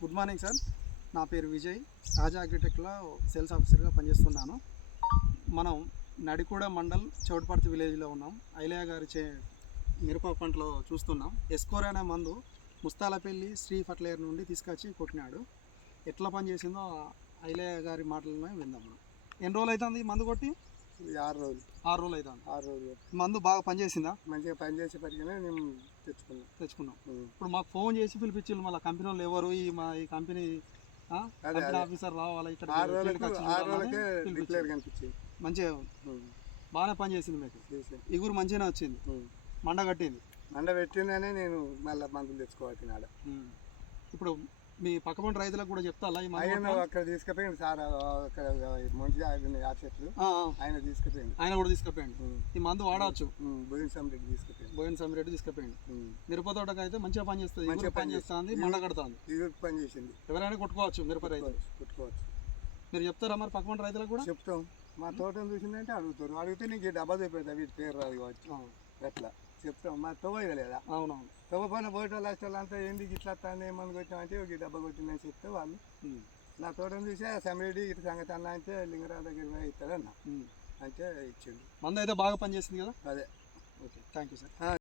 Good morning sir. నా పేరు విజయ్. రాజా అగ్రిటెక్లో sales ఆఫీసర్గా పనిచేస్తున్నాను. మనం నడికూడ మండల్ చౌటుపర్తి విలేజ్లో ఉన్నాం. ఐలయ్య గారి మిరప పంటలో చూస్తున్నాం. ఎస్కోర్ అనే మందు ముస్తాలపల్లి శ్రీ ఫర్టిలైజర్ నుండి తీసుకొచ్చి కొట్టినాడు. ఎట్లా పనిచేసిందో ఐలయ్య గారి మాటలను విందాం. మనం ఎన్ని రోజులు అవుతుంది మందు కొట్టి? 6 రోజులు. 6 రోజులు అవుతుంది. 6 రోజులు మందు బాగా పనిచేసిందా? మంచిగా పనిచేసేపటికనే మేము తెచ్చుకున్నాం. ఇప్పుడు మాకు ఫోన్ చేసి పిలిపించారు. మళ్ళీ కంపెనీ వాళ్ళు ఎవరు ఈ కంపెనీ ఆఫీసర్ రావాలి ఇక్కడ 6 రోజులకే డిక్లేర్ కనిపించింది. మంచిగా బాగానే పనిచేసింది. మీకు ఇగురు మంచిగానే వచ్చింది. మండ కట్టింది. మండ పెట్టిందనే నేను మళ్ళీ మందులు తెచ్చుకోవాలి. ఇప్పుడు మీ పక్క పంట రైతులకు కూడా చెప్తా ఆయన అక్కడ తీసుకుపోయింది సార్. అక్కడ మంచి ఆ చెట్లు ఆయన తీసుకుపోయింది. ఆయన కూడా తీసుకుపోయింది. ఈ మందు వాడవచ్చు. బోయిన్ సమిరెడ్డి తీసుకుపోయింది. మిరప తోటకు అయితే మంచిగా పనిచేస్తుంది. మంచిగా పనిచేస్తుంది. మండ కడుతుంది. పని చేసింది. ఎవరైనా కొట్టుకోవచ్చు. మిరప రైతులు కొట్టుకోవచ్చు. మీరు చెప్తారా మరి పక్క పంట రైతులకు కూడా? చెప్తాం. మా తోటను చూసిందంటే అడుగుతారు. అడిగితే నీకు డబ్బా చూపెడతా వీటి పేరు రాదు కావచ్చు. అట్లా చెప్తాం. మా తవ్వలేదా? అవునవును. తవ్వపోయిన పోయేటోళ్ళు లాస్టోళ్ళు అంతా ఏంది ఇట్లా వస్తాను ఏమని కొట్టామంటే ఒక డబ్బా కొట్టిందని చెప్తే వాళ్ళు నా తోటను చూసి సమిరెడ్డి ఇటు సంగతి అన్న అంటే లింగరాజు దగ్గర పోయి ఇస్తాడన్న అంటే ఇచ్చింది. మందు అయితే బాగా పనిచేసింది కదా? అదే. Okay, thank you sir.